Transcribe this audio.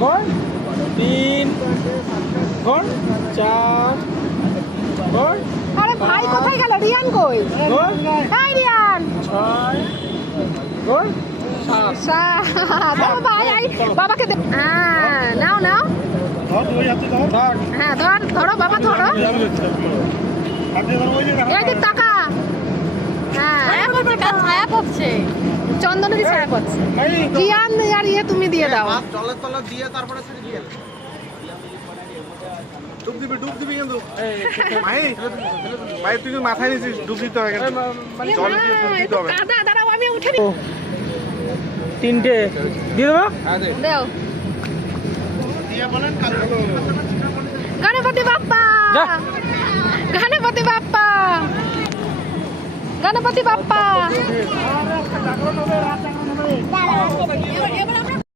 ঘর 3 ঘর 4 ঘর। আরে ভাই কোথায় গেল? রিয়ান কই? হাই রিয়ান। 6 ঘর 7 দাও ভাই, বাবাকে দে। হ্যাঁ নাও নাও। হ্যাঁ ধরো বাবা ধরো। এই যে টাকা। হ্যাঁ ছায়া পড়ছে, চন্দনেরই ছায়া পড়ছে। রিয়ান আর ইয়ে তুমি দিয়ে দাও। জলের তলা দিয়ে তারপরে ছেড়ে দিয়ে ডুব দিবি কিন্তু ভাই তুই মাথায় নিয়েছিস, ডুব দিতে হবে কিন্তু জলে দিয়ে ডুব দিতে হবে। দাঁড়াও আমি উঠে দিই। 3টে দিয়ে দেবো। দাও। গণপতি বাপ্পা, যা। গণপতি বাপ্পা, গণপতি বাপ্পা।